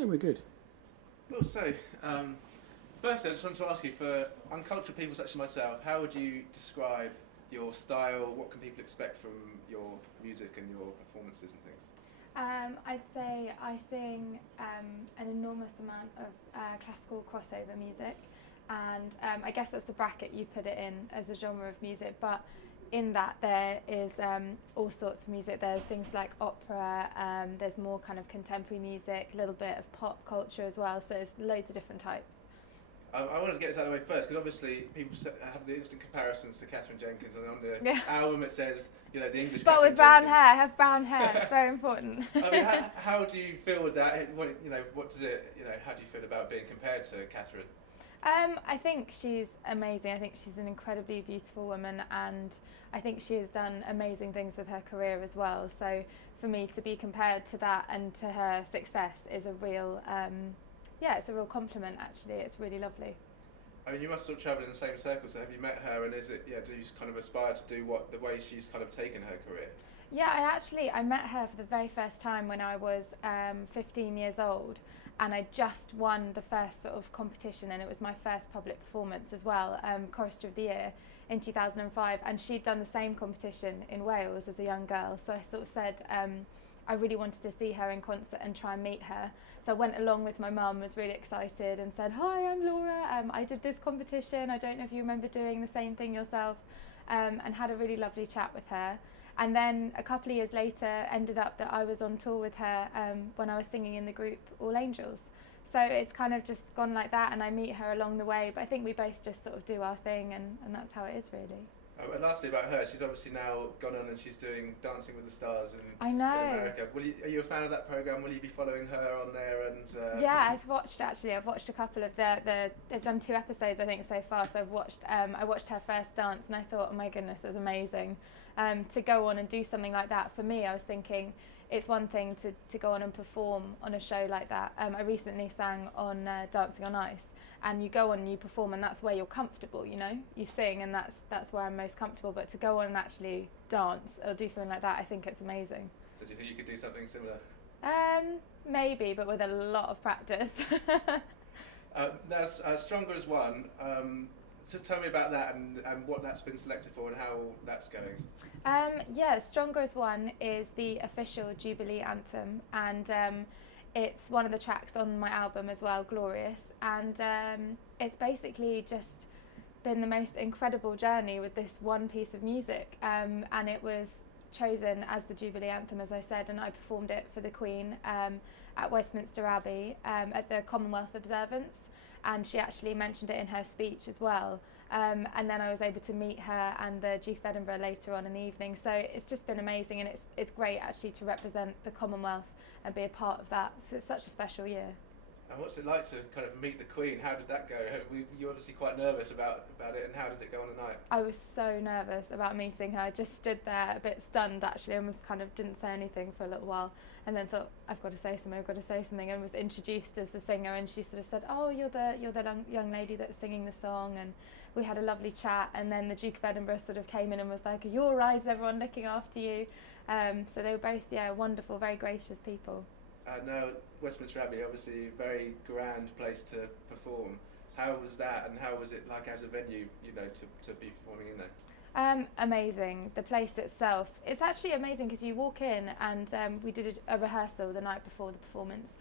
Yeah, we're good. Well, so, first I just want to ask you, for uncultured people such as myself, how would you describe your style? What can people expect from your music and your performances and things? I'd say I sing an enormous amount of classical crossover music, and I guess that's the bracket you put it in as a genre of music, but in that there is all sorts of music. There's things like opera, there's more kind of contemporary music, a little bit of pop culture as well, so there's loads of different types. I wanted to get this out of the way first, because obviously people have the instant comparisons to Katherine Jenkins, and on the album it says, the English But Katherine with brown Jenkins. hair, I have brown hair, it's very important. I mean, how do you feel with that? What does it, how do you feel about being compared to Katherine? I think she's amazing. I think she's an incredibly beautiful woman, and I think she has done amazing things with her career as well. So for me to be compared to that and to her success is a real, it's a real compliment actually. It's really lovely. I mean, you must sort of travel in the same circle, so have you met her, and do you kind of aspire to do the way she's kind of taken her career? Yeah, I met her for the very first time when I was 15 years old, and I just won the first sort of competition, and it was my first public performance as well, Chorister of the Year in 2005, and she'd done the same competition in Wales as a young girl, so I sort of said I really wanted to see her in concert and try and meet her. So I went along with my mum, was really excited, and said, "Hi, I'm Laura, I did this competition, I don't know if you remember doing the same thing yourself," and had a really lovely chat with her. And then a couple of years later ended up that I was on tour with her when I was singing in the group All Angels. So it's kind of just gone like that, and I meet her along the way, but I think we both just sort of do our thing, and that's how it is really. And lastly about her, she's obviously now gone on and she's doing Dancing with the Stars in America. Are you a fan of that programme? Will you be following her on there? And yeah, I've watched a couple of they've done 2 episodes I think so far, so I watched her first dance, and I thought, oh my goodness, it was amazing. To go on and do something like that, for me, I was thinking it's one thing to go on and perform on a show like that. I recently sang on Dancing on Ice, and you go on and you perform, and that's where you're comfortable, you sing, and that's where I'm most comfortable. But to go on and actually dance or do something like that, I think it's amazing. So do you think you could do something similar? Maybe, but with a lot of practice. Now, Stronger as One. Just tell me about that and what that's been selected for and how that's going. Stronger as One is the official Jubilee anthem, and it's one of the tracks on my album as well, Glorious, and it's basically just been the most incredible journey with this one piece of music, and it was chosen as the Jubilee anthem, as I said, and I performed it for the Queen at Westminster Abbey at the Commonwealth observance, and she actually mentioned it in her speech as well. And then I was able to meet her and the Duke of Edinburgh later on in the evening. So it's just been amazing, and it's great actually to represent the Commonwealth and be a part of that. So it's such a special year. And what's it like to kind of meet the Queen? How did that go? You're obviously quite nervous about it, and how did it go on the night? I was so nervous about meeting her. I just stood there a bit stunned actually, and was kind of didn't say anything for a little while, and then thought, I've got to say something, and was introduced as the singer, and she sort of said, "Oh, you're the young lady that's singing the song," and we had a lovely chat. And then the Duke of Edinburgh sort of came in and was like, "Are you all right? Is everyone looking after you?" So they were both wonderful, very gracious people. Now, Westminster Abbey, obviously a very grand place to perform. How was that, and how was it like as a venue, to be performing in there? Amazing. The place itself, it's actually amazing because you walk in, and we did a rehearsal the night before the performance,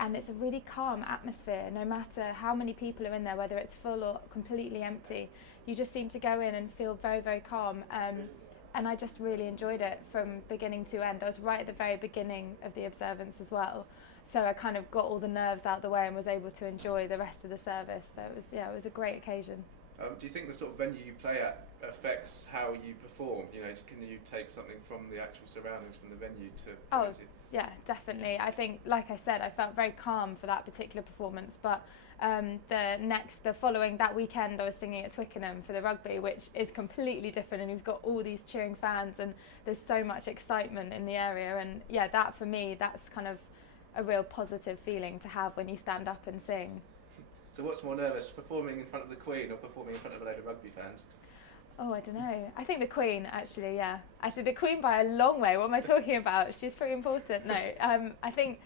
and it's a really calm atmosphere. No matter how many people are in there, whether it's full or completely empty, you just seem to go in and feel very, very calm. And I just really enjoyed it from beginning to end. I was right at the very beginning of the observance as well, so I kind of got all the nerves out of the way and was able to enjoy the rest of the service. So it was a great occasion. Do you think the sort of venue you play at affects how you perform? Can you take something from the actual surroundings from the venue to? Yeah, definitely. I think, like I said, I felt very calm for that particular performance, but that weekend I was singing at Twickenham for the rugby, which is completely different, and you've got all these cheering fans, and there's so much excitement in the area, and that for me, that's kind of a real positive feeling to have when you stand up and sing. So what's more nervous, performing in front of the Queen or performing in front of a load of rugby fans? Oh, I don't know. I think the Queen, actually, yeah. Actually, the Queen by a long way. What am I talking about? She's pretty important. No, I think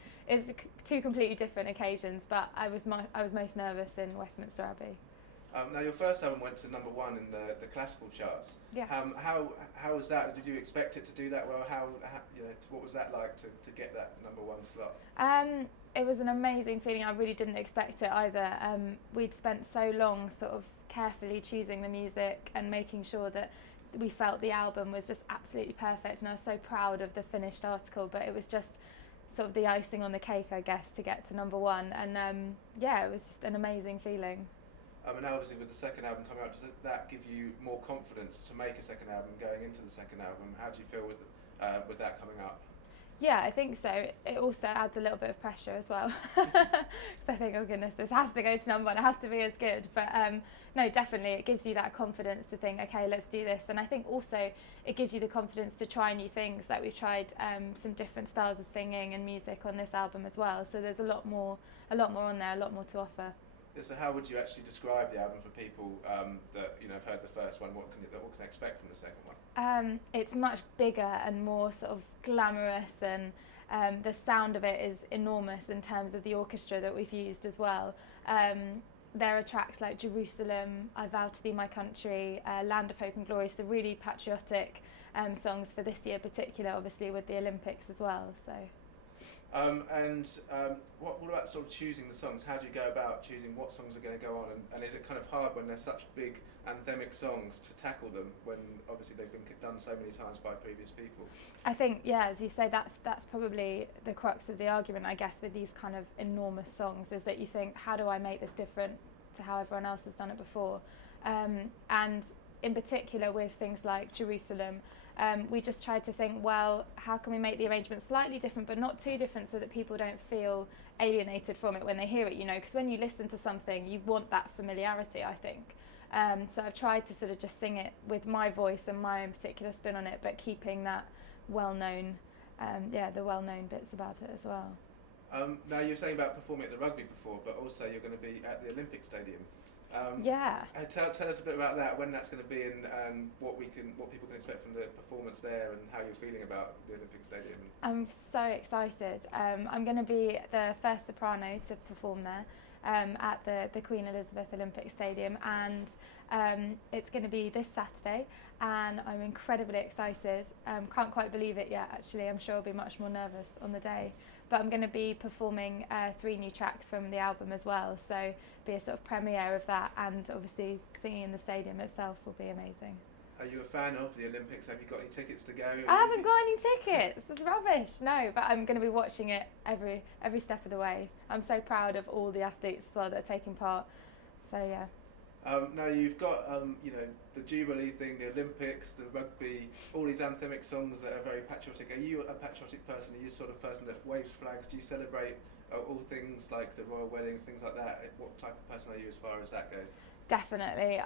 two completely different occasions, but I was most nervous in Westminster Abbey. Now your first album went to #1 in the classical charts. Yeah. How was that? Did you expect it to do that well? What was that like to get that #1 slot? It was an amazing feeling. I really didn't expect it either. We'd spent so long sort of carefully choosing the music and making sure that we felt the album was just absolutely perfect, and I was so proud of the finished article, but it was just sort of the icing on the cake, I guess, to get to #1, and it was just an amazing feeling. And now obviously with the second album coming out, does that give you more confidence to make a second album going into the second album? How do you feel with that coming up? Yeah, I think so. It also adds a little bit of pressure as well. Because I think, oh goodness, this has to go to #1, it has to be as good. But no, definitely, it gives you that confidence to think, okay, let's do this. And I think also it gives you the confidence to try new things. Like we've tried some different styles of singing and music on this album as well. So there's a lot more on there, a lot more to offer. Yeah, so how would you actually describe the album for people that have heard the first one? What can they expect from the second one? It's much bigger and more sort of glamorous, and the sound of it is enormous in terms of the orchestra that we've used as well. There are tracks like Jerusalem, I Vow to Thee My Country, Land of Hope and Glory, so really patriotic songs for this year particular, obviously with the Olympics as well. So. What about sort of choosing the songs? How do you go about choosing what songs are going to go on? And is it kind of hard when there's such big anthemic songs to tackle them when obviously they've been done so many times by previous people? I think, yeah, as you say, that's probably the crux of the argument, I guess, with these kind of enormous songs, is that you think, how do I make this different to how everyone else has done it before? And in particular with things like Jerusalem, we just tried to think, well, how can we make the arrangement slightly different but not too different so that people don't feel alienated from it when they hear it, because when you listen to something you want that familiarity, I think. So I've tried to sort of just sing it with my voice and my own particular spin on it, but keeping that well-known, the well-known bits about it as well. Now you were saying about performing at the rugby before, but also you're going to be at the Olympic Stadium. Tell us a bit about that, when that's going to be, and what people can expect from the performance there, and how you're feeling about the Olympic Stadium. I'm so excited. I'm going to be the first soprano to perform there at the Queen Elizabeth Olympic Stadium, and it's going to be this Saturday, and I'm incredibly excited. Can't quite believe it yet, actually. I'm sure I'll be much more nervous on the day. But I'm going to be performing 3 new tracks from the album as well, so be a sort of premiere of that, and obviously singing in the stadium itself will be amazing. Are you a fan of the Olympics? Have you got any tickets to go? I haven't got any tickets. It's rubbish. No, but I'm going to be watching it every step of the way. I'm so proud of all the athletes as well that are taking part. So yeah. Now you've got the Jubilee thing, the Olympics, the rugby, all these anthemic songs that are very patriotic. Are you a patriotic person? Are you the sort of person that waves flags? Do you celebrate all things like the royal weddings, things like that? What type of person are you as far as that goes? Definitely.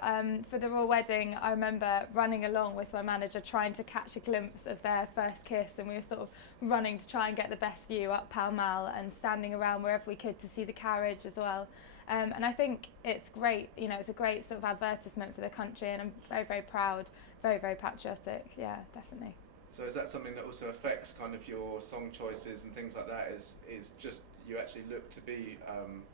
For the royal wedding, I remember running along with my manager trying to catch a glimpse of their first kiss, and we were sort of running to try and get the best view up Pall Mall and standing around wherever we could to see the carriage as well. And I think it's great, it's a great sort of advertisement for the country, and I'm very, very proud, very, very patriotic. Yeah, definitely. So is that something that also affects kind of your song choices and things like that? Is just you actually look to be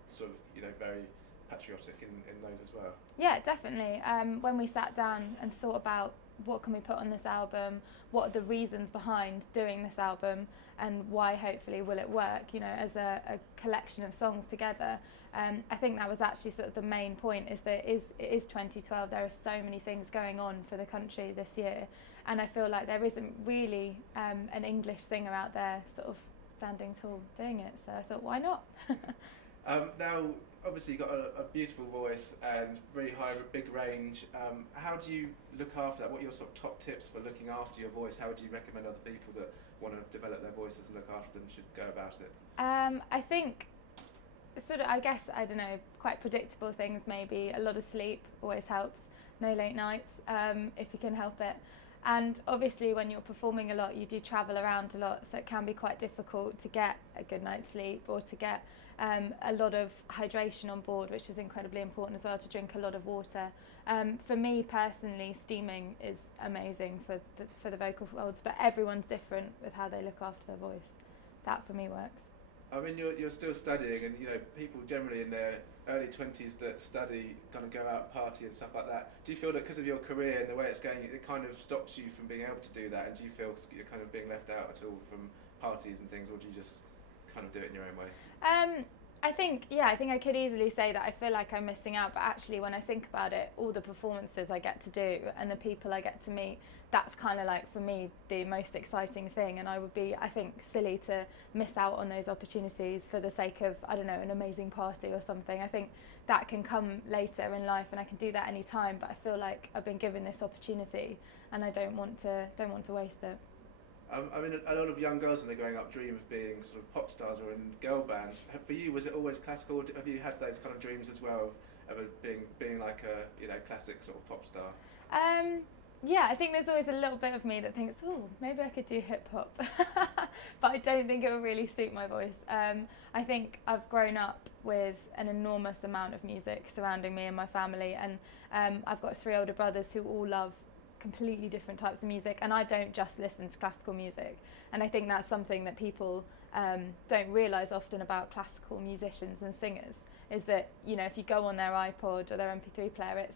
sort of very patriotic in those as well? Yeah, definitely. When we sat down and thought about what can we put on this album, what are the reasons behind doing this album, and why hopefully will it work, as a collection of songs together. I think that was actually sort of the main point, is that it is 2012, there are so many things going on for the country this year, and I feel like there isn't really an English singer out there sort of standing tall doing it, so I thought, why not? Now, obviously you've got a beautiful voice and very high, big range. How do you look after that? What are your sort of top tips for looking after your voice? How would you recommend other people that want to develop their voices and look after them should go about it? I think I don't know, quite predictable things maybe. A lot of sleep always helps. No late nights, if you can help it. And obviously when you're performing a lot, you do travel around a lot, so it can be quite difficult to get a good night's sleep, or to get a lot of hydration on board, which is incredibly important as well, to drink a lot of water. For me personally, steaming is amazing for the vocal folds, but everyone's different with how they look after their voice. That for me works. I mean, you're still studying, and people generally in their early 20s that study kind of go out party and stuff like that. Do you feel that because of your career and the way it's going, it kind of stops you from being able to do that? And do you feel you're kind of being left out at all from parties and things, or do you just kind of do it in your own way? I think I could easily say that I feel like I'm missing out, but actually when I think about it, all the performances I get to do and the people I get to meet, that's kind of like, for me, the most exciting thing, and I would be, I think, silly to miss out on those opportunities for the sake of, I don't know, an amazing party or something. I think that can come later in life and I can do that any time, but I feel like I've been given this opportunity and I don't want to waste it. I mean, a lot of young girls when they're growing up dream of being sort of pop stars or in girl bands. For you, was it always classical? Or have you had those kind of dreams as well of being like a classic sort of pop star? Yeah, I think there's always a little bit of me that thinks, oh, maybe I could do hip hop, but I don't think it would really suit my voice. I think I've grown up with an enormous amount of music surrounding me and my family, and I've got 3 older brothers who all love completely different types of music, and I don't just listen to classical music, and I think that's something that people don't realise often about classical musicians and singers, is that if you go on their iPod or their MP3 player,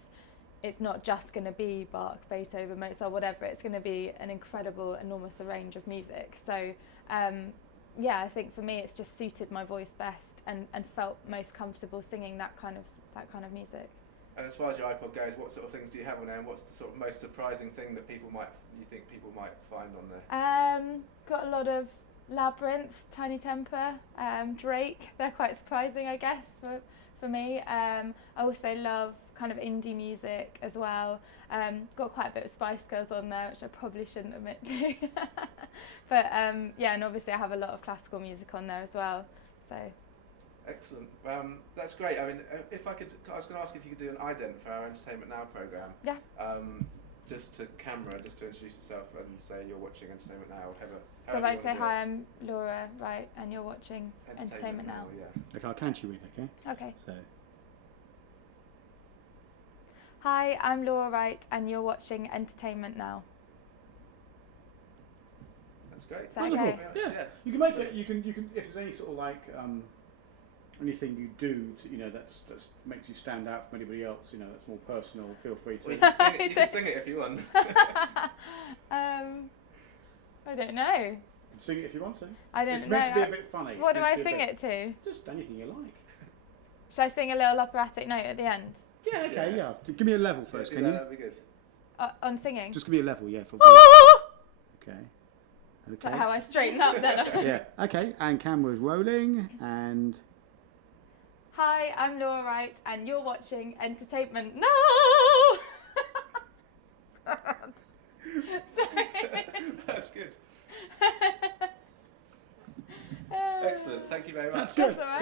it's not just going to be Bach, Beethoven, Mozart, whatever. It's going to be an incredible, enormous range of music. So I think for me it's just suited my voice best and felt most comfortable singing that kind of music. And as far as your iPod goes, what sort of things do you have on there, and what's the sort of most surprising thing that you think people might find on there? Got a lot of Labyrinth, Tiny Temper, Drake. They're quite surprising, I guess, for me. I also love kind of indie music as well. Got quite a bit of Spice Girls on there, which I probably shouldn't admit to. But and obviously I have a lot of classical music on there as well. So. Excellent. That's great. I mean, I was going to ask if you could do an ident for our Entertainment Now programme. Yeah. Just to camera, just to introduce yourself and say you're watching Entertainment Now, whatever. So if I say, hi, I'm Laura Wright, and you're watching Entertainment Now. Yeah. Okay, I'll count you in, okay? Okay. So. Hi, I'm Laura Wright, and you're watching Entertainment Now. That's great. Wonderful. Okay? Yeah. You can make it. You can. If there's any sort of like anything you do to, that's makes you stand out from anybody else. That's more personal. Feel free to. Well, you can sing it if you want. I don't know. You can sing it if you want to. I don't know. It's meant to be a bit funny. What do I sing it to? Just anything you like. Should I sing a little operatic note at the end? Yeah. Okay. Yeah. Give me a level first, can you? That'd be good. On singing? Just give me a level, yeah. For okay. Okay. Like how I straighten up then. Yeah. Okay. And camera's rolling. And. Hi, I'm Laura Wright, and you're watching Entertainment Now. Sorry. That's good. Excellent. Thank you very much. That's good. That's all right.